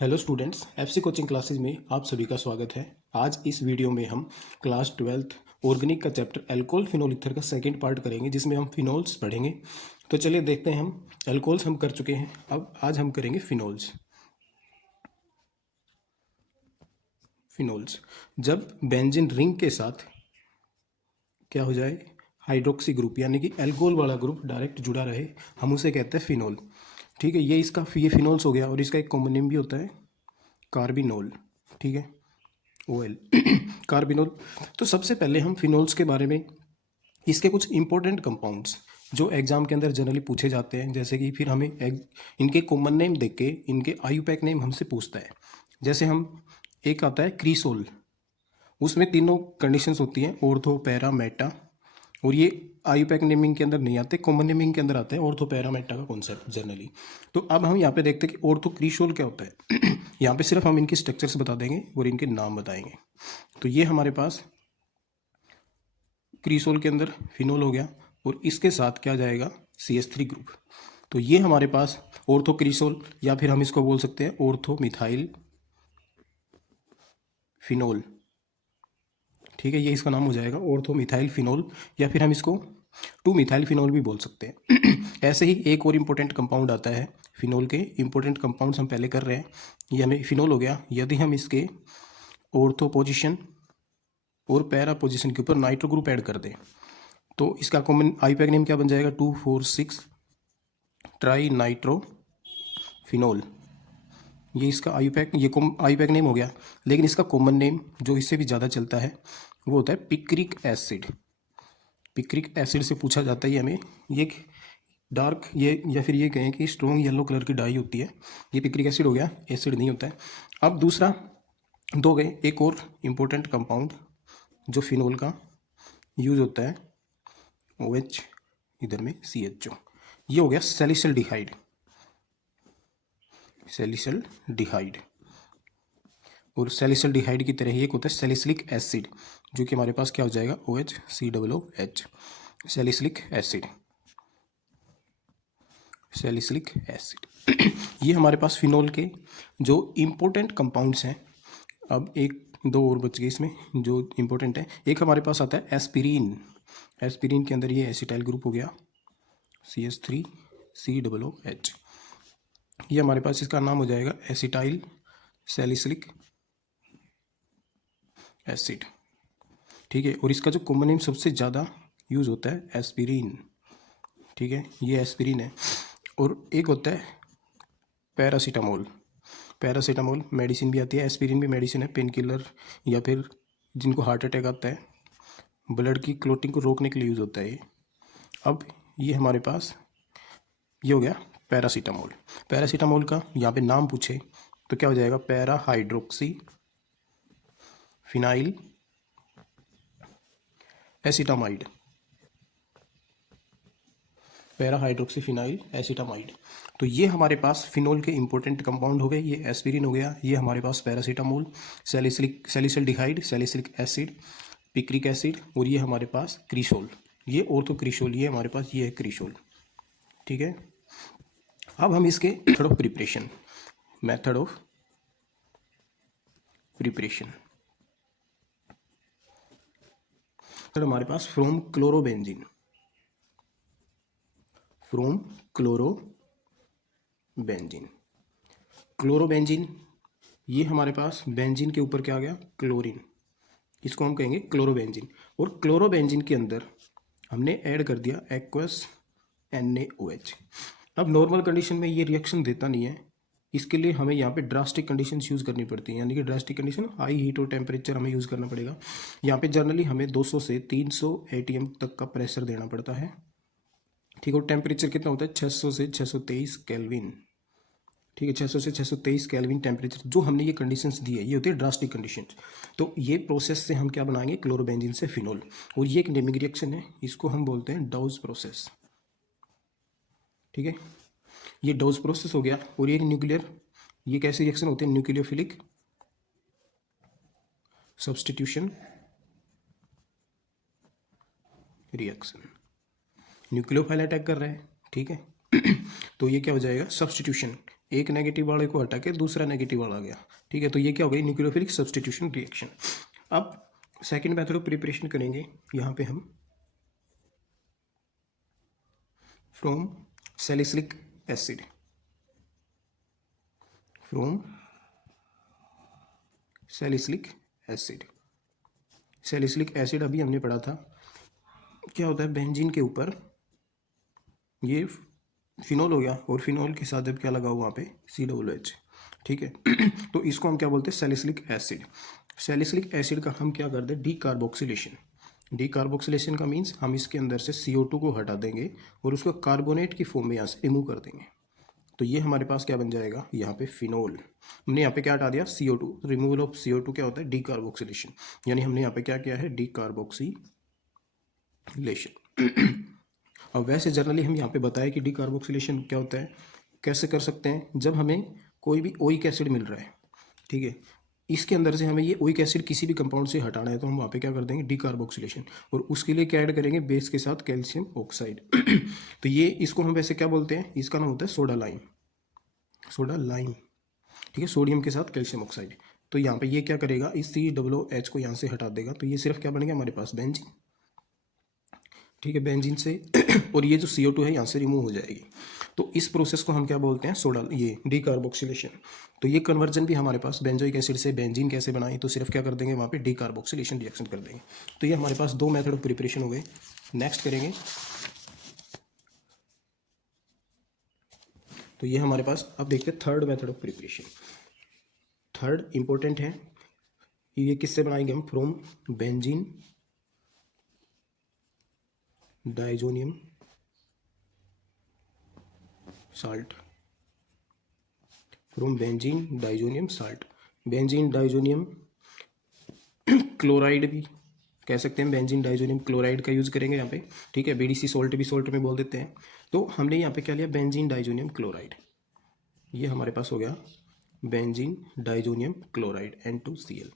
Hello students, FC coaching classes में आप सभी का स्वागत है। आज इस वीडियो में हम क्लास 12th ऑर्गेनिक का चैप्टर एल्कोहल फिनोल ईथर का सेकंड पार्ट करेंगे, जिसमें हम फिनोल्स पढ़ेंगे। तो चलिए देखते हैं। हम एल्कोहल्स हम कर चुके हैं, अब आज हम करेंगे फिनोल्स। फिनोल्स जब बेंजीन रिंग के साथ क्या हो जाए, हाइड्रोक्सी ग्रुप यानी कि एल्कोहल वाला ग्रुप डायरेक्ट जुड़ा रहे, हम उसे कहते हैं फिनोल। ठीक है, ये फिनोल्स हो गया। और इसका एक कॉमन नेम भी होता है कार्बिनोल। ठीक है, OL कार्बिनोल। तो सबसे पहले हम फिनोल्स के बारे में, इसके कुछ इंपॉर्टेंट कंपाउंड्स जो एग्जाम के अंदर जनरली पूछे जाते हैं, जैसे कि फिर हमें इनके कॉमन नेम देख के इनके आयुपैक नेम हमसे पूछता है। जैसे हम एक आता है क्रीसोल, उसमें तीनों कंडीशंस होती हैं, ऑर्थो पैरा मेटा। और ये आयुपैक नेमिंग के अंदर नहीं आते, कॉमन नेमिंग के अंदर आते हैं ऑर्थो पैरा मेटा का कॉन्सेप्ट जनरली। तो अब हम यहाँ पे देखते हैं कि ऑर्थो क्रीसोल क्या होता है। यहाँ पे सिर्फ हम इनके स्ट्रक्चर्स बता देंगे और इनके नाम बताएंगे। तो ये हमारे पास क्रीसोल के अंदर फिनोल हो गया, और इसके साथ क्या जाएगा, CH3 ग्रुप। तो ये हमारे पास ऑर्थो क्रीसोल, या फिर हम इसको बोल सकते हैं ऑर्थो मिथाइल फिनोल। ठीक है, ये इसका नाम हो जाएगा ऑर्थो मिथाइल फिनोल, या फिर हम इसको 2 मिथाइल फिनोल भी बोल सकते हैं। ऐसे ही एक और इंपॉर्टेंट कंपाउंड आता है फिनोल के। इंपॉर्टेंट कंपाउंड्स हम पहले कर रहे हैं। ये हमें फिनोल हो गया। यदि हम इसके ऑर्थो पोजिशन और पैरा पोजिशन के ऊपर नाइट्रो ग्रुप ऐड कर दें, तो इसका कॉमन आईपैक नेम क्या बन जाएगा, 2,4,6 ट्राई नाइट्रो फिनोल। ये इसका आईपैक नेम हो गया। लेकिन इसका कॉमन नेम जो इससे भी ज़्यादा चलता है वो होता है पिक्रिक एसिड। पिक्रिक एसिड से पूछा जाता है। ये हमें ये डार्क, ये या फिर ये कहें कि स्ट्रॉन्ग येलो कलर की डाई होती है, ये पिक्रिक एसिड हो गया, एसिड नहीं होता है। अब दूसरा दो गए, एक और इम्पोर्टेंट कंपाउंड जो फिनोल का यूज होता है, OH, इधर में CHO, ये हो गया सैलिसिल डिहाइड। सैलिसिल डिहाइड, और सैलिसिल डिहाइड की तरह ही एक होता है सैलिसिलिक एसिड, जो कि हमारे पास क्या हो जाएगा, OHCOOH, salicylic acid. Salicylic acid ये हमारे पास फिनोल के जो इम्पोर्टेंट कंपाउंड्स हैं। अब एक दो और बच गए इसमें जो इम्पोर्टेंट है। एक हमारे पास आता है एस्पिरिन। एस्पिरिन के अंदर ये एसिटाइल ग्रुप हो गया, CH3COOH। ये हमारे पास इसका नाम हो जाएगा एसिटाइल सैलिसिलिक एसिड। ठीक है, और इसका जो कॉमन नेम सबसे ज़्यादा यूज होता है एस्पिरिन। ठीक है, ये एस्पिरिन है। और एक होता है पैरासीटामोल। पैरासीटामोल मेडिसिन भी आती है, एस्पिरिन भी मेडिसिन है, पेन किलर, या फिर जिनको हार्ट अटैक आता है, ब्लड की क्लोटिंग को रोकने के लिए यूज़ होता है ये। अब ये हमारे पास ये हो गया पैरासीटामोल। पैरासीटामोल का यहाँ पे नाम पूछे तो क्या हो जाएगा, para hydroxy phenyl acetamide. Para hydroxy phenyl acetamide. तो ये हमारे पास फिनोल के इंपॉर्टेंट कंपाउंड हो गए। ये एस्पिरिन हो गया, ये हमारे पास paracetamol, salicylaldehyde, salicylic acid, picric acid, और ये हमारे पास क्रीसोल। ये ऑर्थो क्रीसोल, ये हमारे पास ये है क्रीसोल। ठीक है, अब हम इसके मेथड ऑफ प्रिपरेशन सर हमारे पास फ्रॉम क्लोरोबेंजीन क्लोरोबेंजीन, ये हमारे पास बेंजीन के ऊपर क्या आ गया, क्लोरीन, इसको हम कहेंगे क्लोरोबेंजीन। और क्लोरोबेंजीन के अंदर हमने ऐड कर दिया एक्वस NaOH। अब नॉर्मल कंडीशन में ये रिएक्शन देता नहीं है, इसके लिए हमें यहाँ पे ड्रास्टिक कंडीशंस यूज़ करनी पड़ती हैं। यानी कि ड्रास्टिक कंडीशन, हाई हीट और टेम्परेचर हमें यूज़ करना पड़ेगा। यहाँ पे जनरली हमें 200 से 300 ATM तक का प्रेशर देना पड़ता है। ठीक है, और टेम्परेचर कितना होता है, 600 से 623 केल्विन। ठीक है, 600 से 623 केल्विन टेम्परेचर जो हमने ये कंडीशंस दी है, ये होती है ड्रास्टिक कंडीशंस। तो ये प्रोसेस से हम क्या बनाएंगे, क्लोरोबेंजीन से फिनोल। और ये एक नेमिक रिएक्शन है, इसको हम बोलते हैं डाउस प्रोसेस। ठीक है, ये डाउस प्रोसेस हो गया। और ये कैसे रिएक्शन होते हैं, nucleophilic substitution reaction. Nucleophile attack कर रहे हैं, ठीक है। तो ये क्या हो जाएगा, सब्स्टिट्यूशन। एक नेगेटिव वाले को हटा के दूसरा नेगेटिव वाला आ गया, ठीक है। तो ये क्या हो गई, न्यूक्लियोफिलिक सब्स्टिट्यूशन रिएक्शन। अब सेकेंड मेथड ऑफ प्रिपरेशन करेंगे, यहाँ पे हम from salicylic acid, from salicylic acid. Salicylic acid अभी हमने पढ़ा था क्या होता है, बेंजीन के ऊपर ये फिनोल हो गया और फिनोल के साथ जब क्या लगा हुआ वहाँ पे COOH, ठीक है। तो इसको हम क्या बोलते हैं, सैलिसिलिक एसिड। सैलिसिलिक एसिड का हम क्या करते हैं, डीकार्बोक्सिलेशन। डीकार्बोक्सिलेशन का मीन्स हम इसके अंदर से CO2 को हटा देंगे और उसको कार्बोनेट की फॉर्म में यहाँ से रिमूव कर देंगे। तो ये हमारे पास क्या बन जाएगा, यहाँ पे फिनोल। हमने यहाँ पे क्या हटा दिया, CO2। रिमूवल ऑफ CO2 क्या होता है, डीकार्बोक्सिलेशन। यानी हमने यहाँ पे क्या किया है, डीकार्बोक्सिलेशन। अब वैसे जनरली हम यहाँ पे बताएं कि डीकार्बोक्सिलेशन क्या होता है, कैसे कर सकते हैं, जब हमें कोई भी ओइक एसिड मिल रहा है, ठीक है, इसके अंदर से हमें ये ओइक एसिड किसी भी कंपाउंड से हटाना है, तो हम वहाँ पे क्या कर देंगे, डीकार्बोक्सिलेशन। और उसके लिए क्या ऐड करेंगे, बेस के साथ कैल्शियम ऑक्साइड। तो ये इसको हम वैसे क्या बोलते हैं, इसका नाम होता है सोडा लाइम, सोडा लाइम, ठीक है, सोडियम के साथ कैल्शियम ऑक्साइड। तो यहाँ पे ये क्या करेगा, इस COOH को यहाँ से हटा देगा, तो ये सिर्फ क्या बनेगा हमारे पास, बेंजीन, ठीक है, बेंजीन से। और ये जो CO2 है यहाँ से रिमूव हो जाएगी। तो इस प्रोसेस को हम क्या बोलते हैं, सोडा, ये डीकार्बोक्सिलेशन। तो ये कन्वर्जन भी हमारे पास बेंजोइक एसिड से बेंजीन कैसे बनाई, तो सिर्फ क्या कर देंगे वहाँ पे, डीकार्बोक्सिलेशन रिएक्शन कर देंगे। तो ये हमारे पास 2 मेथड ऑफ प्रिपरेशन हो गए। नेक्स्ट करेंगे, तो ये हमारे पास अब देखते हैं third method of preparation. Third important है, ये किससे बनाएंगे हम, from benzene diazonium salt, from benzene diazonium salt. Benzene diazonium chloride भी कह सकते हैं, बेंजीन डाइजोनियम क्लोराइड का यूज़ करेंगे यहाँ पे, ठीक है। BDC सॉल्ट भी सॉल्ट में बोल देते हैं। तो हमने यहाँ पे क्या लिया, बेंजीन डाइजोनियम क्लोराइड। ये हमारे पास हो गया बेंजीन डाइजोनियम क्लोराइड N2Cl।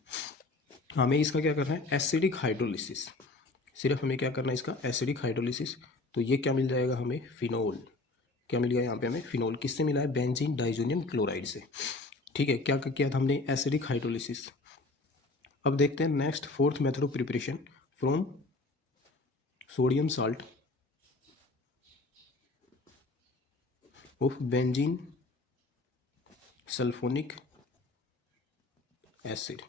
हमें इसका क्या करना है, एसिडिक हाइड्रोलिसिस। सिर्फ हमें क्या करना है, इसका एसिडिक हाइड्रोलिसिस। तो ये क्या मिल जाएगा हमें, फिनोल। क्या मिल गया यहाँ पे हमें, फिनोल। किससे मिला है, बेंजीन डाइजोनियम क्लोराइड से, ठीक है। क्या किया था हमने, एसिडिक हाइड्रोलिसिस। अब देखते हैं next fourth method of preparation, from sodium salt of benzene sulphonic acid.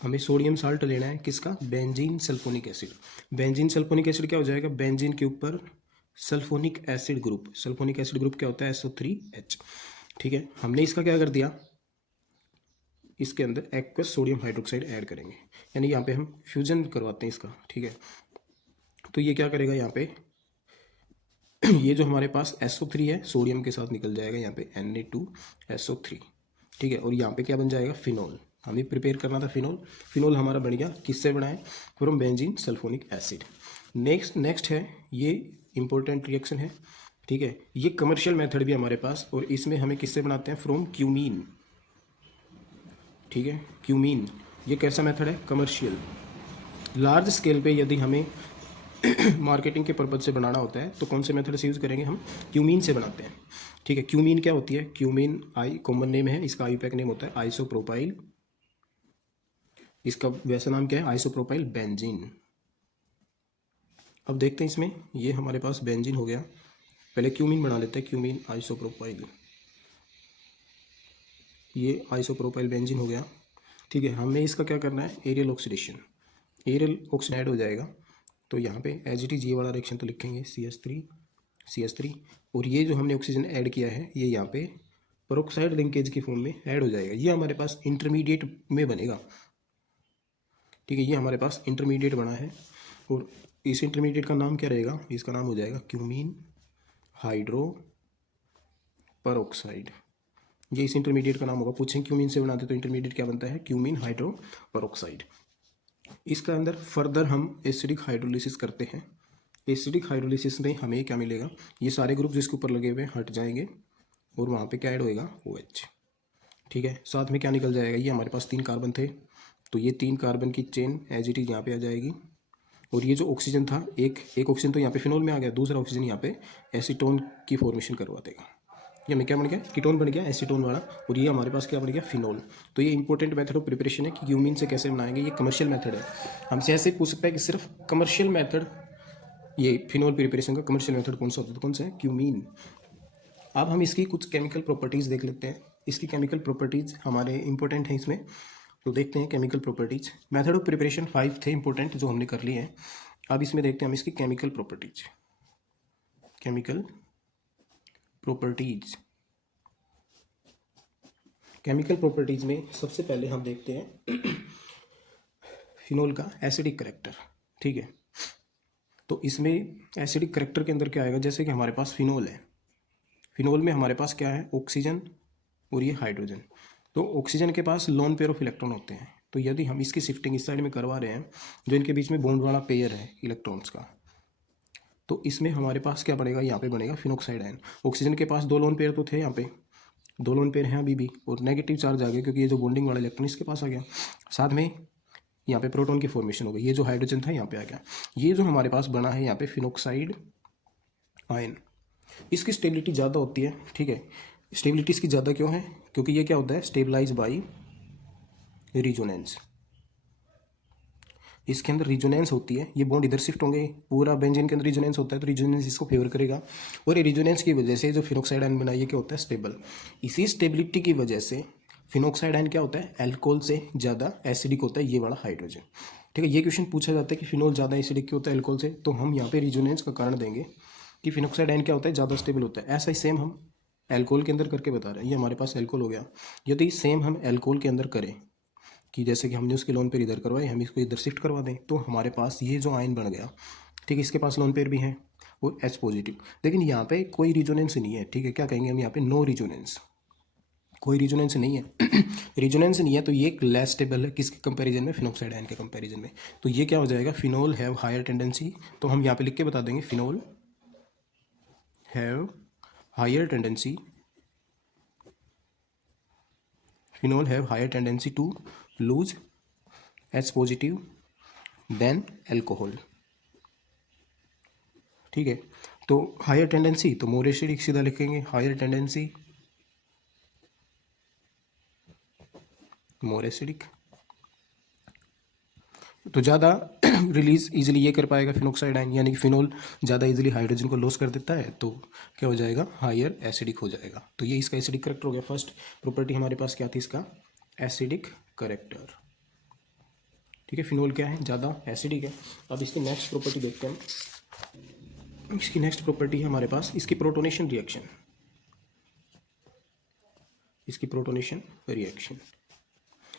हमें सोडियम साल्ट लेना है, किसका, benzene sulphonic acid. Benzene sulphonic acid क्या हो जाएगा, बेंजीन के ऊपर sulphonic acid group. Sulphonic acid group क्या होता है, SO3H, ठीक है। हमने इसका क्या कर दिया, इसके अंदर एक्वस सोडियम हाइड्रोक्साइड ऐड करेंगे, यानी यहाँ पे हम फ्यूजन करवाते हैं इसका, ठीक है। तो ये क्या करेगा यहाँ पे, ये जो हमारे पास SO3 है, सोडियम के साथ निकल जाएगा यहाँ पे Na2SO3, ठीक है। और यहाँ पे क्या बन जाएगा, फिनोल। हमें प्रिपेयर करना था फिनोल। फिनोल हमारा बन गया, किससे बना है, from benzene sulphonic acid. Next है, ये इंपॉर्टेंट रिएक्शन है, ठीक है। ये कमर्शियल मेथड भी हमारे पास, और इसमें हमें किससे बनाते हैं, फ्रॉम क्यूमीन, ठीक है। क्यूमीन ये कैसा मेथड है, कमर्शियल। लार्ज स्केल पे यदि हमें मार्केटिंग के पर्पज से बनाना होता है तो कौन से मेथड से यूज़ करेंगे, हम क्यूमीन से बनाते हैं, ठीक है। क्यूमीन क्या होती है, क्यूमीन आई कॉमन नेम है, इसका आईयूपैक नेम होता है आइसोप्रोपाइल। इसका वैसा नाम क्या है, आइसोप्रोपाइल बेंजीन। अब देखते हैं इसमें, ये हमारे पास बेंजीन हो गया, पहले क्यूमीन बना लेते हैं, क्यूमीन आइसोप्रोपाइल। ये आइसोप्रोपाइल बेंजीन हो गया, ठीक है। हमें इसका क्या करना है, aerial oxidation. Aerial oxidation add हो जाएगा, तो यहाँ पे एज इट इज़ ये वाला रिएक्शन तो लिखेंगे CH3, और ये जो हमने ऑक्सीजन ऐड किया है ये यहाँ पे पेरोक्साइड लिंकेज की फॉर्म में ऐड हो जाएगा। ये हमारे पास इंटरमीडिएट में बनेगा, ठीक है। ये हमारे पास इंटरमीडिएट बना है, और इस इंटरमीडिएट का नाम क्या रहेगा, इसका नाम हो जाएगा क्यूमीन हाइड्रो पेरोक्साइड। ये इस इंटरमीडिएट का नाम होगा। पूछें क्यूमीन से बनाते तो इंटरमीडिएट क्या बनता है, क्यूमीन हाइड्रो पेरोक्साइड। इसका अंदर फर्दर हम एसिडिक हाइड्रोलिसिस करते हैं। एसिडिक हाइड्रोलिसिस में हमें क्या मिलेगा, ये सारे ग्रुप जिसके ऊपर लगे हुए हट जाएंगे, और वहाँ पे क्या ऐड होएगा, OH, ठीक है। साथ में क्या निकल जाएगा, ये हमारे पास 3 कार्बन थे, तो ये 3 कार्बन की चेन एज इट इज़ यहाँ पे आ जाएगी। और ये जो ऑक्सीजन था, एक ऑक्सीजन तो यहाँ पे फिनोल में आ गया, दूसरा ऑक्सीजन यहाँ पे एसीटोन की फॉर्मेशन करवा देगा, ये हमें क्या बन गया, कीटोन बन गया एसीटोन वाला, और ये हमारे पास क्या बन गया, फिनोल। तो ये इंपॉर्टेंट मेथड ऑफ प्रिपरेशन है कि क्यूमीन से कैसे बनाएंगे, ये कमर्शियल मेथड है। हमसे ऐसे पूछ सकता है कि सिर्फ कमर्शियल मेथड, ये फिनोल प्रिपरेशन का कमर्शियल मेथड कौन सा होता है, तो कौन सा है, क्यूमीन। अब हम इसकी कुछ केमिकल प्रॉपर्टीज़ देख लेते हैं। इसकी केमिकल प्रॉपर्टीज़ हमारे इंपॉर्टेंट हैं इसमें, तो देखते हैं chemical properties. Method of preparation 5 थे इंपॉर्टेंट जो हमने कर लिए हैं। अब इसमें देखते हैं हम इसकी chemical properties. Chemical properties, chemical properties में सबसे पहले हम देखते हैं फिनोल का एसिडिक करेक्टर। ठीक है, तो इसमें एसिडिक करेक्टर के अंदर क्या आएगा, जैसे कि हमारे पास फिनोल है, फिनोल में हमारे पास क्या है, ऑक्सीजन और ये हाइड्रोजन। तो ऑक्सीजन के पास लोन पेयर ऑफ इलेक्ट्रॉन होते हैं, तो यदि हम इसकी शिफ्टिंग इस साइड में करवा रहे हैं, जो इनके बीच में बॉन्ड वाला पेयर है इलेक्ट्रॉन्स का, तो इसमें हमारे पास क्या बनेगा, यहाँ पे बनेगा फिनोक्साइड आयन। ऑक्सीजन के पास 2 लोन पेयर तो थे, यहाँ पे 2 लोन पेयर हैं अभी भी, और नेगेटिव चार्ज आ गया क्योंकि ये जो बॉन्डिंग वाला इलेक्ट्रॉन इसके पास आ गया। साथ में यहाँ पे प्रोटॉन की फॉर्मेशन हो गई, ये जो हाइड्रोजन था यहाँ पे आ गया। ये जो हमारे पास बना है यहाँ पे फिनोक्साइड आयन, इसकी स्टेबिलिटी ज़्यादा होती है। ठीक है, स्टेबिलिटी इसकी ज़्यादा क्यों है, क्योंकि ये क्या होता है, स्टेबलाइज बाई रिजोनेंस। इसके अंदर रिजोनेंस होती है, ये बॉन्ड इधर शिफ्ट होंगे, पूरा बेंजीन के अंदर रिजोनेंस होता है, तो रिजोनेंस इसको फेवर करेगा, और ये रिजोनेंस की वजह से जो फिनोक्साइड आयन बना, ये क्या होता है, स्टेबल। इसी स्टेबिलिटी की वजह से फिनोक्साइड आयन क्या होता है, एल्कोहल से ज़्यादा एसिडिक होता है, ये वाला हाइड्रोजन। ठीक है, ये क्वेश्चन पूछा जाता है कि फिनोल ज़्यादा एसिडिक क्यों होता है एल्कोहल से, तो हम यहाँ पे रिजोनेंस का कारण देंगे कि फिनोक्साइड आयन क्या होता है, ज़्यादा स्टेबल होता है। ऐसा ही सेम हम एल्कोहल के अंदर करके बता रहे हैं, ये हमारे पास एल्कोहल हो गया। यदि सेम हम एल्कोहल के अंदर करें कि जैसे कि हमने उसके लोन पेयर इधर करवाए, हम इसको इधर शिफ्ट करवा दें, तो हमारे पास ये जो आयन बन गया, ठीक है, इसके पास लोन पेयर भी हैं और H पॉजिटिव, लेकिन यहाँ पे कोई रिजोनेंस नहीं है। ठीक है, क्या कहेंगे हम यहाँ पे, नो रिजोनेंस, कोई रिजोनेंस नहीं है। रिजोनेंस नहीं है तो ये लेस स्टेबल है, किसके कंपैरिजन में, फिनोक्साइड आयन के कंपैरिजन में। तो ये क्या हो जाएगा, फिनोल हैव हायर टेंडेंसी, तो हम यहाँ पे लिख के बता देंगे, phenol have higher tendency, phenol have higher tendency to lose H positive than alcohol. ठीक है, तो हायर टेंडेंसी तो मोर एसिडिक सीधा लिखेंगे, हायर टेंडेंसी मोर एसिडिक, तो ज़्यादा रिलीज इजीली ये कर पाएगा फिनोक्साइड आयन, यानी कि फिनोल ज़्यादा इजीली हाइड्रोजन को लॉस कर देता है, तो क्या हो जाएगा, हायर एसिडिक हो जाएगा। तो ये इसका एसिडिक करेक्टर हो गया। फर्स्ट प्रॉपर्टी हमारे पास क्या थी इसका, एसिडिक करेक्टर। ठीक है, फिनोल क्या है, ज़्यादा एसिडिक है। अब इसकी नेक्स्ट प्रॉपर्टी देखते हैं। इसकी नेक्स्ट प्रॉपर्टी है हमारे पास इसकी प्रोटोनेशन रिएक्शन, इसकी प्रोटोनेशन रिएक्शन।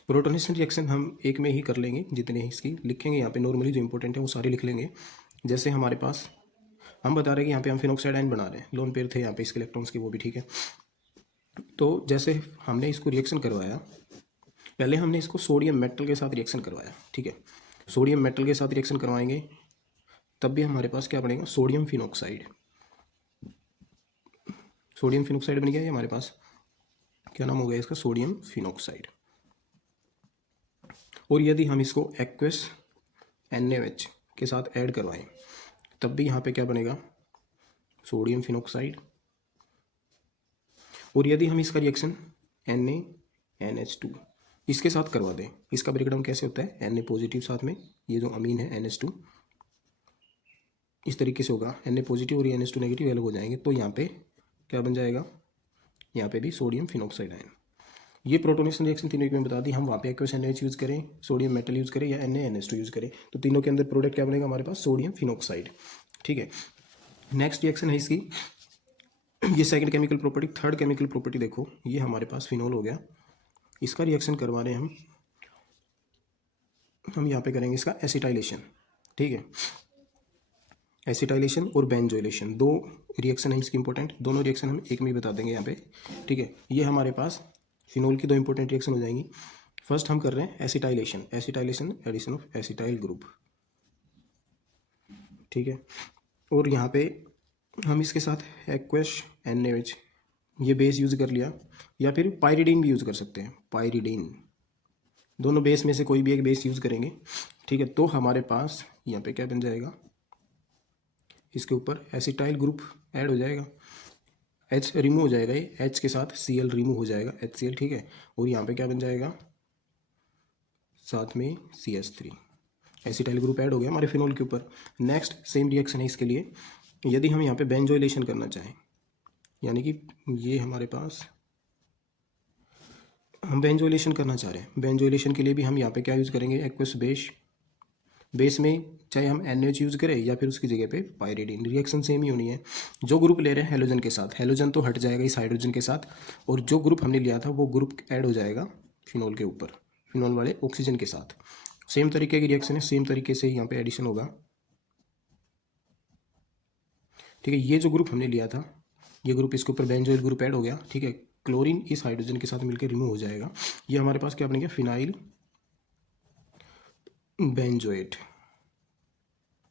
प्रोटोनेशन रिएक्शन हम एक में ही कर लेंगे, जितने ही इसकी लिखेंगे यहाँ पे नॉर्मली जो इंपॉर्टेंट है वो सारे लिख लेंगे। जैसे हमारे पास हम बता रहे हैं कि यहाँ पे हम फिनोक्साइड आयन बना रहे हैं, लोन पेयर थे यहाँ पे इसके इलेक्ट्रॉन्स के, वो भी ठीक है। तो जैसे हमने इसको रिएक्शन करवाया, पहले हमने इसको सोडियम मेटल के साथ रिएक्शन करवाया। ठीक है, सोडियम मेटल के साथ रिएक्शन करवाएंगे तब भी हमारे पास क्या बनेगा, सोडियम फिनोक्साइड। सोडियम फिनोक्साइड बन गया, ये हमारे पास क्या नाम हो गया इसका, सोडियम फिनोक्साइड। और यदि हम इसको एक्वस NaOH के साथ ऐड करवाएं तब भी यहाँ पे क्या बनेगा, सोडियम फिनोक्साइड। और यदि हम इसका रिएक्शन NaNH2 इसके साथ करवा दें, इसका ब्रेकडाउन कैसे होता है, Na पॉजिटिव साथ में ये जो अमीन है NH2, इस तरीके से होगा, Na पॉजिटिव और ये NH2 नेगेटिव अलग हो जाएंगे, तो यहाँ पे क्या बन जाएगा, यहाँ पे भी सोडियम फिनोक्साइड आयन। ये प्रोटोनेशन रिएक्शन तीनों में बता दी, हम वहाँ पे एक्वस NaOH यूज़ करें, सोडियम मेटल यूज़ करें या NaNH2 यूज़ करें, तो तीनों के अंदर प्रोडक्ट क्या बनेगा हमारे पास, सोडियम फिनोक्साइड। ठीक है, नेक्स्ट रिएक्शन है इसकी, ये second chemical property. Third chemical property देखो, ये हमारे पास फिनोल हो गया, इसका रिएक्शन करवा रहे हैं हम यहाँ पे करेंगे इसका एसिटाइलेशन। ठीक है, एसिटाइलेशन और बेंजोइलेशन, 2 रिएक्शन है इसकी इंपॉर्टेंट, दोनों रिएक्शन हम एक में ही बता देंगे यहाँ पे। ठीक है, ये हमारे पास फिनोल की 2 इंपॉर्टेंट रिएक्शन हो जाएंगी। फर्स्ट हम कर रहे हैं acetylation, acetylation addition of acetyl group. ठीक है, और यहाँ पे हम इसके साथ एक्वस NaOH ये बेस यूज़ कर लिया, या फिर पायरिडीन भी यूज़ कर सकते हैं, पायरिडीन, दोनों बेस में से कोई भी एक बेस यूज़ करेंगे। ठीक है, तो हमारे पास यहाँ पे क्या बन जाएगा, इसके ऊपर एसिटाइल ग्रुप ऐड हो जाएगा। H रिमूव हो जाएगा, ये H के साथ Cl रिमूव हो जाएगा, HCl, ठीक है। और यहाँ पे क्या बन जाएगा, साथ में CH3, एसिटाइल ग्रुप ऐड हो गया हमारे फिनोल के ऊपर। नेक्स्ट सेम रिएक्शन है इसके लिए, यदि हम यहाँ पे बेंजोइलेशन करना चाहें, यानी कि ये हमारे पास हम बेंजोइलेशन करना चाह रहे हैं, बेंजोइलेशन के लिए भी हम यहाँ पे क्या यूज़ करेंगे, एक्वस बेस में चाहे हम NaOH यूज़ करें या फिर उसकी जगह पे पायरिडीन, रिएक्शन सेम ही होनी है। जो ग्रुप ले रहे हैं हेलोजन के साथ, हेलोजन तो हट जाएगा इस हाइड्रोजन के साथ, और जो ग्रुप हमने लिया था वो ग्रुप ऐड हो जाएगा फिनोल के ऊपर, फिनोल वाले ऑक्सीजन के साथ। सेम तरीके की रिएक्शन है, सेम तरीके से यहाँ पे एडिशन होगा, ठीक है। ये जो ग्रुप हमने लिया था, ये ग्रुप इसके ऊपर बेंजोइल ग्रुप ऐड हो गया, ठीक है। क्लोरीन इस हाइड्रोजन के साथ मिलकर रिमूव हो जाएगा, ये हमारे पास क्या बनेगा, फिनाइल बेंजोएट,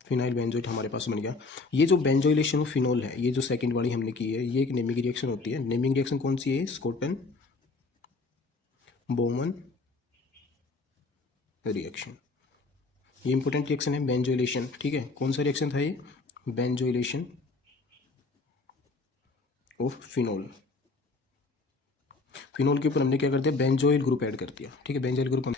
फिनाइल बेंजोएट हमारे पास बन गया। ये जो बेंजोइलेशन ऑफ फिनोल है, ये जो सेकंड वाली हमने की है, ये एक नेमिंग रिएक्शन होती है। नेमिंग रिएक्शन कौन सी है, स्कॉटन बोमन रिएक्शन, ये इंपॉर्टेंट रिएक्शन है बेंजोइलेशन, ठीक है। कौन सा रिएक्शन था ये, बेंजोइलेशन ऑफ फिनोल। फिनोल के ऊपर हमने क्या कर दिया, बेंजोइल ग्रुप ऐड कर दिया, ठीक है, बेंजोइल ग्रुप।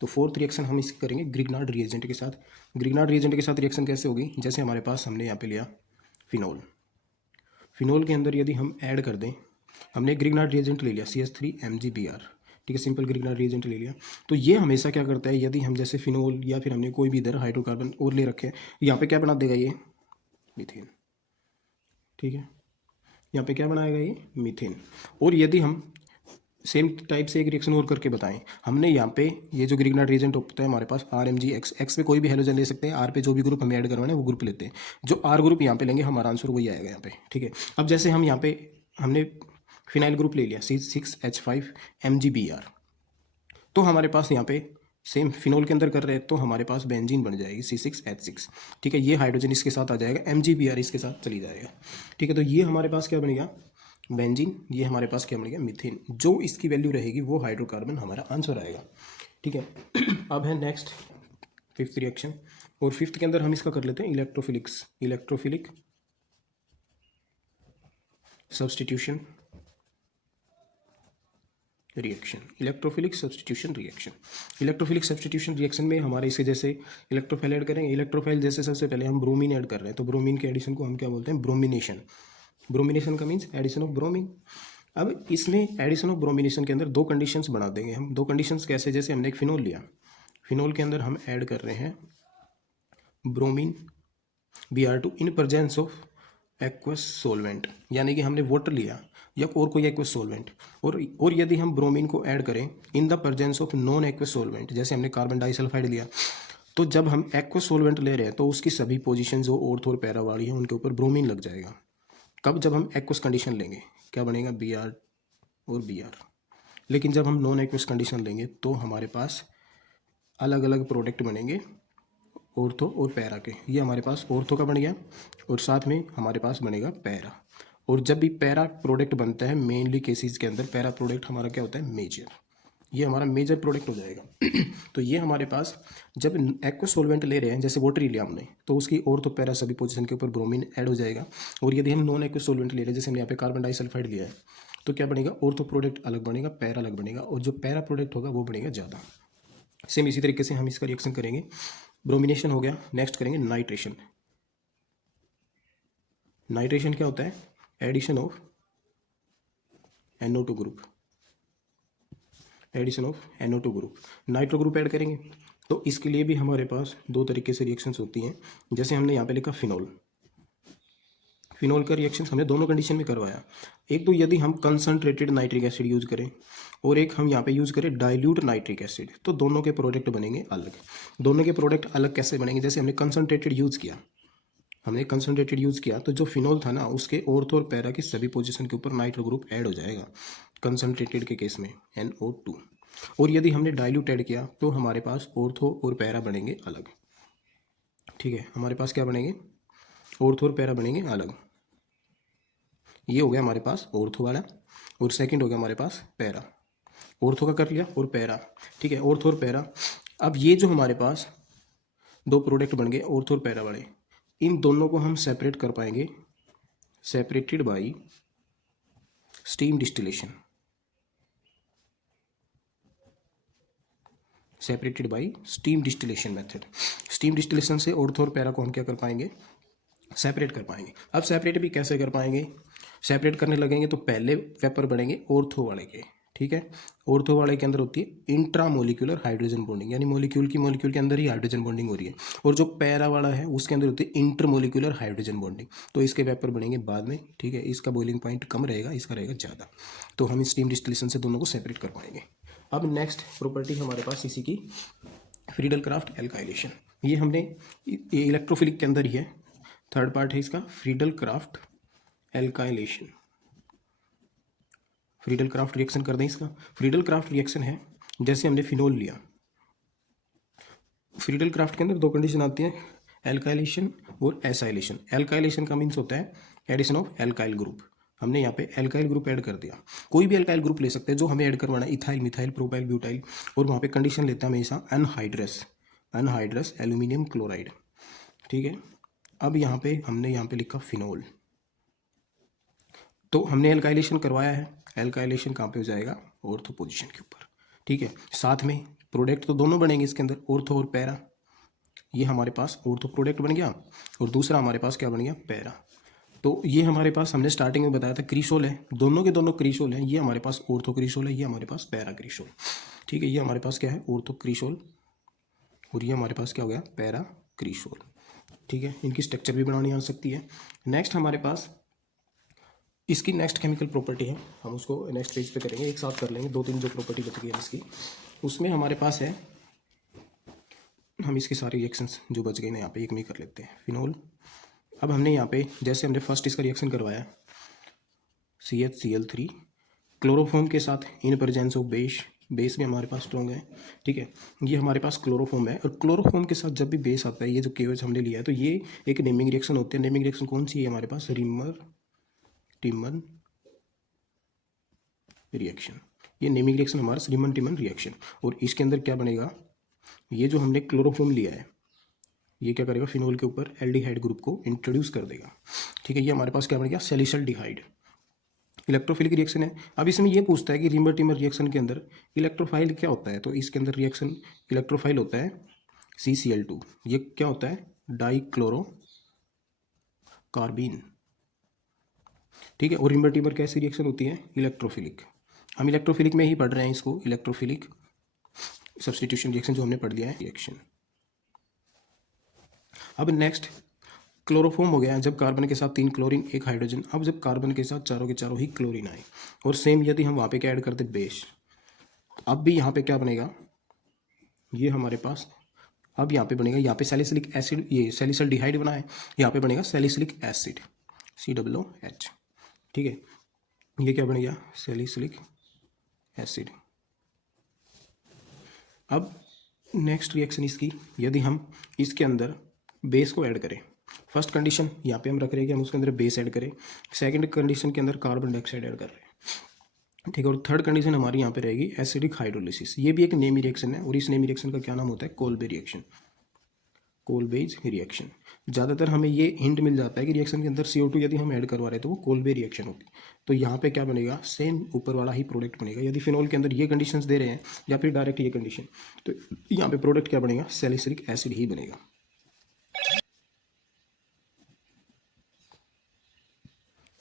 तो फोर्थ रिएक्शन हम इस करेंगे ग्रिग्नार्ड रिएजेंट के साथ। ग्रिग्नार्ड रिएजेंट के साथ रिएक्शन कैसे होगी, जैसे हमारे पास हमने यहाँ पे लिया फिनोल, फिनोल के अंदर यदि हम ऐड कर दें, हमने ग्रिग्नार्ड रिएजेंट ले लिया CH3MgBr, ठीक है, सिंपल ग्रिग्नार्ड रिएजेंट ले लिया। तो ये हमेशा क्या करता है, यदि हम जैसे फिनोल या फिर हमने कोई भी इधर हाइड्रोकार्बन और ले रखे हैं, यहाँ पे क्या बना देगा ये मीथेन, ठीक है, यहाँ पे क्या बनाएगा ये मीथेन। और यदि हम सेम टाइप से एक रिएक्शन और करके बताएं, हमने यहाँ पे ये जो ग्रिग्नार्ड रिएजेंट होता है हमारे पास RMgX, एक्स पे कोई भी हेलोजन ले सकते हैं, आर पे जो भी ग्रुप हमें ऐड करवाना है वो ग्रुप लेते हैं, जो आर ग्रुप यहाँ पे लेंगे हमारा आंसर वही आएगा यहाँ पे, ठीक है। अब जैसे हम यहाँ पे हमने फिनाइल ग्रुप ले लिया C6H5MgBr, तो हमारे पास यहाँ पे सेम फिनोल के अंदर कर रहे हैं तो हमारे पास बेंजीन बन जाएगी C6H6, ठीक है। ये हाइड्रोजन इसके साथ आ जाएगा, MgBr इसके साथ चली जाएगा, ठीक है। तो ये हमारे पास क्या बनेगा, बेंजीन, ये हमारे पास क्या बनेगा, मीथेन। जो इसकी वैल्यू रहेगी वो हाइड्रोकार्बन हमारा आंसर आएगा, ठीक है। अब है नेक्स्ट फिफ्थ रिएक्शन, और फिफ्थ के अंदर हम इसका कर लेते हैं electrophilic substitution reaction, electrophilic substitution reaction. Electrophilic substitution reaction में हमारे इसे जैसे इलेक्ट्रोफाइल ऐड करेंगे, इलेक्ट्रोफाइल जैसे सबसे पहले हम ब्रोमीन ऐड कर रहे हैं, तो ब्रोमीन के एडिशन को हम क्या बोलते हैं, ब्रोमिनेशन। ब्रोमिनेशन का मीन्स एडिशन ऑफ ब्रोमीन। अब इसमें एडिशन ऑफ ब्रोमिनेशन के अंदर दो कंडीशंस बना देंगे हम। दो कंडीशंस कैसे, जैसे हमने एक फिनोल लिया, फिनोल के अंदर हम ऐड कर रहे हैं bromine Br2 in presence of aqueous solvent, यानी कि हमने वाटर लिया या और कोई एक्वस सोलवेंट, और यदि हम ब्रोमीन को ऐड करें in the presence of non aqueous solvent, जैसे हमने कार्बन डाइसल्फाइड लिया, तो जब हम एक्वस सोलवेंट ले रहे हैं तो उसकी सभी पोजीशन जो ऑर्थो और पैरा वाली हैं उनके ऊपर ब्रोमीन लग जाएगा। कब, जब हम एक्वस कंडीशन लेंगे, क्या बनेगा, Br और Br। लेकिन जब हम नॉन एक्वस कंडीशन लेंगे तो हमारे पास अलग अलग प्रोडक्ट बनेंगे ऑर्थो और पैरा के। ये हमारे पास ऑर्थो का बन गया और साथ में हमारे पास बनेगा पैरा। और जब भी पैरा प्रोडक्ट बनता है मेनली केसेस के अंदर पैरा प्रोडक्ट हमारा क्या होता है, मेजर, ये हमारा मेजर प्रोडक्ट हो जाएगा। तो ये हमारे पास जब एक्वस सोलवेंट ले रहे हैं, जैसे वाटर लिया हमने, तो उसकी ऑर्थो पैरा सभी पोजीशन के ऊपर ब्रोमीन ऐड हो जाएगा। और यदि हम नॉन एक्वस सोलवेंट ले रहे हैं, जैसे हमने यहाँ पे कार्बन डाइसल्फाइड लिया है, तो क्या बनेगा, ऑर्थो प्रोडक्ट अलग बनेगा, पैरा अलग बनेगा, और जो पैरा प्रोडक्ट होगा वो बनेगा ज़्यादा। सेम इसी तरीके से हम इसका रिएक्शन करेंगे। ब्रोमिनेशन हो गया, नेक्स्ट करेंगे नाइट्रेशन। नाइट्रेशन क्या होता है, addition of NO2 group, addition of NO2 group, nitro group add करेंगे। तो इसके लिए भी हमारे पास दो तरीके से रिएक्शंस होती हैं। जैसे हमने यहाँ पे लिखा फिनोल, फिनोल का रिएक्शन हमने दोनों कंडीशन में करवाया। एक तो यदि हम कंसनट्रेटेड नाइट्रिक एसिड यूज़ करें, और एक हम यहाँ पे यूज़ करें डाइल्यूट नाइट्रिक एसिड, तो दोनों के प्रोडक्ट बनेंगे अलग। दोनों के प्रोडक्ट अलग कैसे बनेंगे, जैसे हमने कंसनट्रेटेड यूज़ किया, तो जो फिनोल था ना उसके ऑर्थो और पैरा की सभी पोजीशन के ऊपर नाइट्रो ग्रुप ऐड हो जाएगा कंसनट्रेटेड के केस में NO2। और यदि हमने डाइल्यूट ऐड किया तो हमारे पास ऑर्थो और पैरा बनेंगे अलग, ठीक है। हमारे पास क्या बनेंगे, ऑर्थो और पैरा बनेंगे अलग। ये हो गया हमारे पास ऑर्थो वाला, और सेकंड हो गया हमारे पास पैरा। ऑर्थो का कर लिया और पैरा, ठीक है, ऑर्थो और पैरा। अब ये जो हमारे पास दो प्रोडक्ट बन गए ऑर्थो और पैरा वाले, इन दोनों को हम सेपरेट कर पाएंगे, separated by steam distillation, separated by steam distillation method. Steam distillation से ऑर्थो और पैरा को हम क्या कर पाएंगे, सेपरेट कर पाएंगे। अब सेपरेट भी कैसे कर पाएंगे, सेपरेट करने लगेंगे तो पहले वेपर बढ़ेंगे ऑर्थो वाले के, ठीक है। ऑर्थो वाले के अंदर होती है इंट्रामोलिकुलर हाइड्रोजन बॉन्डिंग, यानी मॉलिक्यूल के अंदर ही हाइड्रोजन बॉन्डिंग हो रही है। और जो पैरा वाला है उसके अंदर होती है इंटरमोलिकुलर हाइड्रोजन बॉन्डिंग। तो इसके वेपर बढ़ेंगे बाद में, ठीक है। इसका बॉइलिंग पॉइंट कम रहेगा, इसका रहेगा ज़्यादा। तो हम स्टीम डिस्टिलेशन से दोनों को सेपरेट कर पाएंगे। अब नेक्स्ट प्रॉपर्टी हमारे पास इसी की फ्रीडल क्राफ्ट एल्काइलेशन। ये हमने इलेक्ट्रोफिलिक के अंदर ही है, थर्ड पार्ट है इसका Friedel craft alkylation. Friedel craft reaction कर दें इसका। फ्रीडल क्राफ्ट रिएक्शन है, जैसे हमने फिनोल लिया, फ्रीडल क्राफ्ट के अंदर दो कंडीशन आती है, एल्काइलेशन और एसाइलेशन। एल्काइलेशन का मीन्स होता है एडिशन ऑफ एल्काइल ग्रुप। हमने यहाँ पे एल्काइल ग्रुप ऐड कर दिया, कोई भी एल्काइल ग्रुप ले सकते हैं जो हमें ऐड करवाना है, इथाइल, मिथाइल, प्रोपाइल, ब्यूटाइल। और वहाँ पे कंडीशन लेता है हमेशा अनहाइड्रस एल्यूमिनियम क्लोराइड, ठीक है। अब यहाँ पे हमने यहाँ पे लिखा फिनोल, तो हमने एल्काइलेशन करवाया है। एल्काइलेशन कहाँ पे हो जाएगा, ऑर्थो पोजीशन के ऊपर, ठीक है। साथ में प्रोडक्ट तो दोनों बनेंगे इसके अंदर, ऑर्थो और पैरा। ये हमारे पास ऑर्थो प्रोडक्ट बन गया और दूसरा हमारे पास क्या बन गया, पैरा। तो ये हमारे पास हमने स्टार्टिंग में बताया था क्रीसोल है, दोनों के दोनों क्रीसोल हैं। ये हमारे पास ऑर्थो क्रीसोल है, ये हमारे पास पैरा क्रीसोल, ठीक है। ये हमारे पास क्या है, ऑर्थो क्रीसोल, और ये हमारे पास क्या हो गया, पैरा क्रीसोल, ठीक है। इनकी स्ट्रक्चर भी बनानी आ सकती है। नेक्स्ट हमारे पास इसकी नेक्स्ट केमिकल प्रॉपर्टी है, हम उसको नेक्स्ट पेज पे करेंगे, एक साथ कर लेंगे। दो तीन जो प्रॉपर्टी बच गई है इसकी, उसमें हमारे पास है, हम इसकी सारी रिएक्शंस जो बच गई ना यहाँ पे एक में कर लेते हैं। फिनोल, अब हमने यहाँ पे जैसे हमने फर्स्ट इसका रिएक्शन करवाया CHCl3 क्लोरोफॉर्म के साथ इन प्रेजेंस ऑफ बेस भी हमारे पास स्ट्रॉन्ग है, ठीक है। ये हमारे पास क्लोरोफॉर्म है, और क्लोरोफॉर्म के साथ जब भी बेस आता है, ये जो KOH हमने लिया है, तो ये एक नेमिंग रिएक्शन होती है। नेमिंग रिएक्शन कौन सी है हमारे पास, रिमर टिमन रिएक्शन। ये नेमिंग रिएक्शन हमारा रिमन टिमन रिएक्शन। और इसके अंदर क्या बनेगा, ये जो हमने क्लोरोफॉर्म लिया है, ये क्या करेगा, फिनोल के ऊपर एल्डिहाइड ग्रुप को इंट्रोड्यूस कर देगा, ठीक है। ये हमारे पास क्या बन गया, सैलिसल्डिहाइड। इलेक्ट्रोफिलिक रिएक्शन है। अब इसमें ये पूछता है कि रिमर टिमर रिएक्शन के अंदर इलेक्ट्रोफाइल क्या होता है, तो इसके अंदर रिएक्शन इलेक्ट्रोफाइल होता है CCl2। ये क्या होता है, डाइक्लोरो कार्बीन, ठीक है। और रिमर टिमर कैसी रिएक्शन होती है, इलेक्ट्रोफिलिक। हम इलेक्ट्रोफिलिक में ही पढ़ रहे हैं इसको, इलेक्ट्रोफिलिक सब्स्टिट्यूशन रिएक्शन जो हमने पढ़ लिया है रिएक्शन। अब नेक्स्ट क्लोरोफॉर्म हो गया, जब कार्बन के साथ 3 क्लोरीन 1 हाइड्रोजन। अब जब कार्बन के साथ चारों के चारों ही क्लोरीन आए, और सेम यदि हम वहाँ पे क्या ऐड करते बेस, अब भी यहाँ पे क्या बनेगा, ये हमारे पास अब यहाँ पे बनेगा, यहाँ पे सैलिसिलिक एसिड, ये सैलिसल्डिहाइड बना है, यहाँ पे बनेगा सैलिसिलिक एसिड COOH, ठीक है। ये क्या बन गया, सैलिसिलिक एसिड। अब नेक्स्ट रिएक्शन इसकी, यदि हम इसके अंदर बेस को ऐड करें, फर्स्ट कंडीशन यहाँ पे हम रख रहे हैं कि हम उसके अंदर बेस ऐड करें, सेकंड कंडीशन के अंदर कार्बन डाइऑक्साइड ऐड कर रहे हैं, ठीक है। और थर्ड कंडीशन हमारी यहाँ पे रहेगी एसिडिक हाइड्रोलिसिस। ये भी एक नेमी रिएक्शन है, और इस नेमी रिएक्शन का क्या नाम होता है, कोल्बे रिएक्शन, कोल्बेज रिएक्शन। ज़्यादातर हमें ये हिंट मिल जाता है कि रिएक्शन के अंदर CO2 यदि हम ऐड करवा रहे हैं तो वो कोल्बे रिएक्शन होगी। तो यहाँ पे क्या बनेगा, सेम ऊपर वाला ही प्रोडक्ट बनेगा। यदि फिनोल के अंदर ये कंडीशंस दे रहे हैं या फिर डायरेक्ट ये कंडीशन, तो यहाँ पे प्रोडक्ट क्या बनेगा, सैलिसिलिक एसिड ही बनेगा।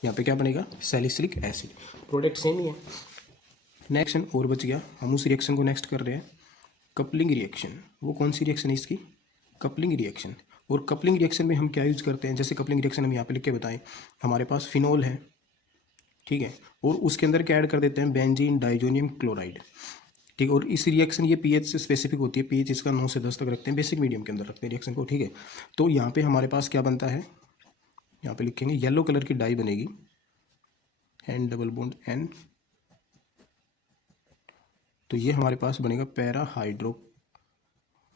यहाँ पे क्या बनेगा, सैलिसिलिक एसिड, प्रोडक्ट सेम ही है। नेक्स्ट और बच गया, हम उस रिएक्शन को नेक्स्ट कर रहे हैं, कपलिंग रिएक्शन। वो कौन सी रिएक्शन है इसकी, कपलिंग रिएक्शन। और कपलिंग रिएक्शन में हम क्या यूज करते हैं, जैसे कपलिंग रिएक्शन हम यहाँ पे लिख के बताएं, हमारे पास फिनोल है, ठीक है, और उसके अंदर क्या ऐड कर देते हैं, बेंजीन डाइजोनियम क्लोराइड, ठीक है। और इस रिएक्शन ये pH से स्पेसिफिक होती है, pH इसका 9 से 10 तक रखते हैं, बेसिक मीडियम के अंदर रखते हैं रिएक्शन को, ठीक है। तो यहाँ पे हमारे पास क्या बनता है, यहाँ पे लिखेंगे येलो कलर की डाई बनेगी, N डबल बॉन्ड N। तो ये हमारे पास बनेगा para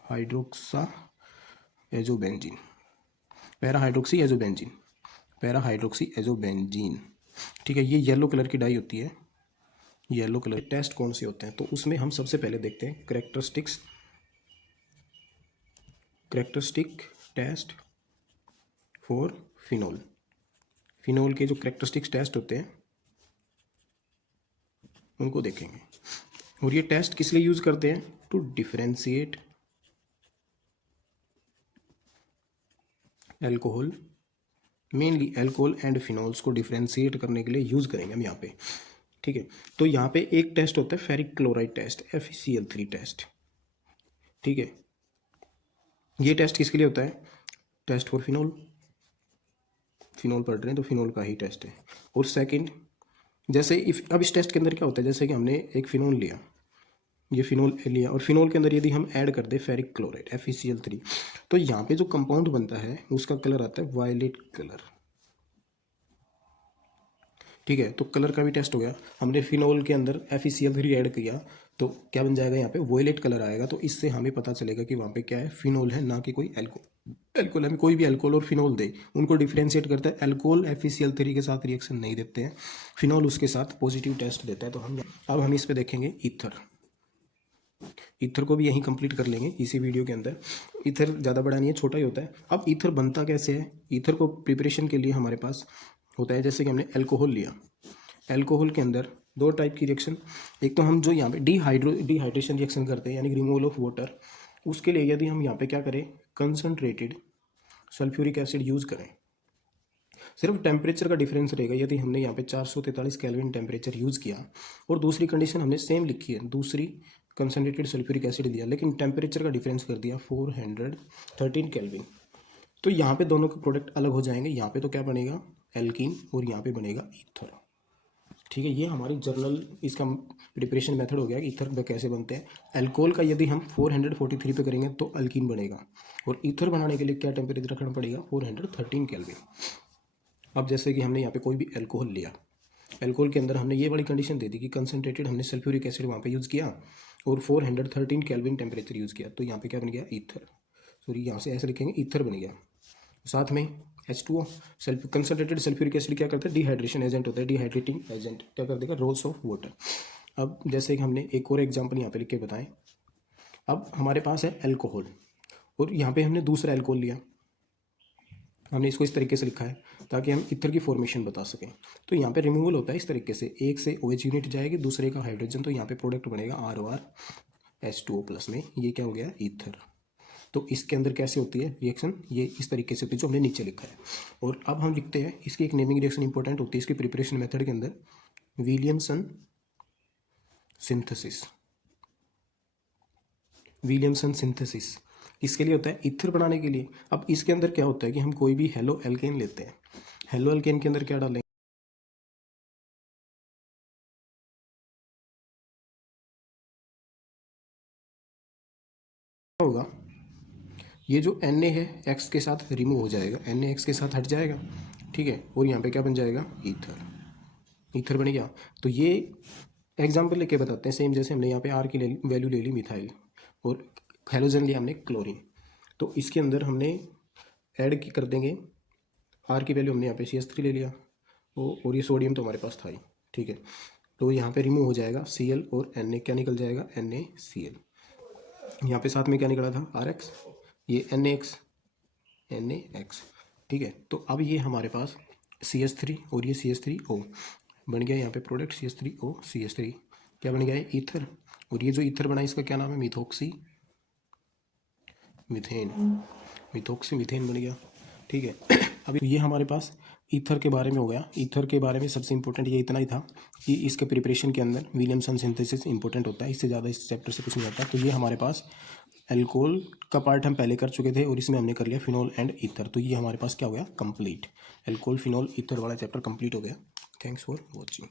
hydroxy azobenzene, para hydroxy azobenzene, para hydroxy azobenzene, ठीक है। ये येलो कलर की डाई होती है, येलो कलर। टेस्ट कौन से होते हैं, तो उसमें हम सबसे पहले देखते हैं characteristic test for phenol. Phenol के जो कैरेक्टरिस्टिक्स टेस्ट होते हैं उनको देखेंगे। और ये टेस्ट किस लिए यूज़ करते हैं? To differentiate alcohol, mainly alcohol and phenols को डिफरेंशिएट करने के लिए यूज़ करेंगे हम यहाँ पे। ठीक है, तो यहाँ पे एक टेस्ट होता है ferric chloride test, FeCl3 test. ठीक है, ये टेस्ट किसके लिए होता है? टेस्ट फॉर फिनॉल, फिनॉल पढ़ रहे हैं तो फिनॉल का ही टेस्ट है। और सेकंड, जैसे इफ अब इस टेस्ट के अंदर क्या होता है, जैसे कि हमने एक फिनॉल लिया, ये फिनॉल लिया, और फिनॉल के अंदर यदि हम ऐड कर दें फेरिक क्लोराइड FeCl3, तो यहाँ पे जो कंपाउंड बनता है उसका कलर आता है वायलेट कलर। ठीक है, तो कलर का भी टेस्ट हो गया। हमने फिनॉल के अंदर FeCl3 ऐड किया तो क्या बन जाएगा? यहाँ पे वॉयलेट कलर आएगा। तो इससे हमें पता चलेगा कि वहाँ पे क्या है, फिनॉल है, ना कि कोई एल्कोहल। हमें कोई भी एल्कोहल और फिनॉल दे, उनको डिफ्रेंशिएट करता है। एल्कोहल FeCl3 के साथ रिएक्शन नहीं देते हैं, फिनॉल उसके साथ पॉजिटिव टेस्ट देता है। तो हम इस पर देखेंगे ईथर। ईथर को भी यहीं कंप्लीट कर लेंगे इसी वीडियो के अंदर। ईथर ज़्यादा बड़ा नहीं है, छोटा ही होता है। अब ईथर बनता कैसे है? ईथर को प्रिपरेशन के लिए हमारे पास होता है, जैसे कि हमने अल्कोहल लिया, अल्कोहल के अंदर दो टाइप की रिएक्शन। एक तो हम जो यहाँ पे डिहाइड्रेशन रिएक्शन करते हैं, यानी रिमूवल ऑफ वाटर, उसके लिए यदि हम यहाँ पे क्या करें, कंसनट्रेटेड सल्फ्यूरिक एसिड यूज़ करें, सिर्फ टेम्परेचर का डिफरेंस रहेगा। यदि हमने यहाँ पे 443 केल्विन टेम्परेचर यूज़ किया और दूसरी कंडीशन हमने सेम लिखी है, दूसरी कंसनट्रेटेड सल्फ्यूरिक एसिड दिया, लेकिन टेम्परेचर का डिफरेंस कर दिया 413 केल्विन, तो यहाँ पे दोनों के प्रोडक्ट अलग हो जाएंगे। यहाँ पे तो क्या बनेगा? एल्कीन, और यहाँ पे बनेगा ईथर। ठीक है, ये हमारी जर्नल इसका प्रिपरेशन मेथड हो गया कि ईथर कैसे बनते हैं। अल्कोहल का यदि हम 443 पे करेंगे तो अल्कीन बनेगा, और ईथर बनाने के लिए क्या टेम्परेचर रखना पड़ेगा? 413 केल्विन। अब जैसे कि हमने यहाँ पे कोई भी अल्कोहल लिया, अल्कोहल के अंदर हमने ये वाली कंडीशन दे दी कि कंसनट्रेटेड हमने सल्फ्यूरिक एसिड वहाँ पे यूज़ किया और 413 केल्विन टेम्परेचर यूज़ किया, तो यहाँ पे क्या बन गया? ईथर। सॉरी, यहाँ से ऐसे लिखेंगे, ईथर बन गया। साथ में H2O, कंसनट्रेटेड सल्फ्यूरिक एसिड क्या करता है? डिहाइड्रेशन एजेंट होता है, डिहाइड्रेटिंग एजेंट क्या कर देगा? Roles of water. अब जैसे कि हमने एक और एग्जांपल यहाँ पे लिख के बताएं। अब हमारे पास है अल्कोहल, और यहाँ पे हमने दूसरा अल्कोहल लिया, हमने इसको इस तरीके से लिखा है ताकि हम ईथर की फॉर्मेशन बता सकें। तो यहाँ पे रिमूवल होता है इस तरीके से, एक से OH यूनिट जाएगी, दूसरे का हाइड्रोजन, तो यहाँ पे प्रोडक्ट बनेगा ROR H2O प्लस में, ये क्या हो गया? ईथर। तो इसके अंदर कैसे होती है रिएक्शन? ये इस तरीके से होती है जो हमने नीचे लिखा है। और अब हम लिखते हैं इसकी एक नेमिंग रिएक्शन इंपॉर्टेंट होती है इसकी प्रिपरेशन मेथड के अंदर, विलियमसन सिंथेसिस। विलियमसन सिंथेसिस इसके लिए होता है ईथर बनाने के लिए। अब इसके अंदर क्या होता है कि हम कोई भी हेलो एल्केन लेते हैं, हेलो एल्केन के अंदर क्या डालेंगे? होगा, ये जो Na है X के साथ रिमूव हो जाएगा, Na X के साथ हट जाएगा। ठीक है, और यहाँ पे क्या बन जाएगा? ईथर। ईथर बन गया। तो ये एग्जाम्पल लेके बताते हैं, सेम जैसे हमने यहाँ पे R की वैल्यू ले ली मिथाइल, और हेलोजन लिया हमने क्लोरीन, तो इसके अंदर हमने ऐड की कर देंगे, R की वैल्यू हमने यहाँ पे CH3 ले लिया, और ये सोडियम तो हमारे पास था ही। ठीक है, तो यहाँ पे रिमूव हो जाएगा Cl, और Na क्या निकल जाएगा? NaCl। यहाँ पे साथ में क्या निकला था? RX, ये NaX। ठीक है, तो अब ये हमारे पास CH3 और ये CH3O बन गया, यहाँ पे प्रोडक्ट CH3O CH3 क्या बन गया है? ईथर। और ये जो ईथर बना इसका क्या नाम है? मिथोक्सी मीथेन, मिथोक्सी मीथेन बन गया। ठीक है, अब ये हमारे पास ईथर के बारे में हो गया। ईथर के बारे में सबसे इंपॉर्टेंट ये इतना ही था कि इसके प्रिपरेशन के अंदर विलियमसन सिंथेसिस इंपॉर्टेंट होता है, इससे ज़्यादा इस चैप्टर से कुछ नहीं आता। तो ये हमारे पास अल्कोहल का पार्ट हम पहले कर चुके थे, और इसमें हमने कर लिया फिनॉल एंड ईथर। तो ये हमारे पास क्या हो गया? कंप्लीट। अल्कोहल, फिनॉल, ईथर वाला चैप्टर कंप्लीट हो गया। Thanks for watching.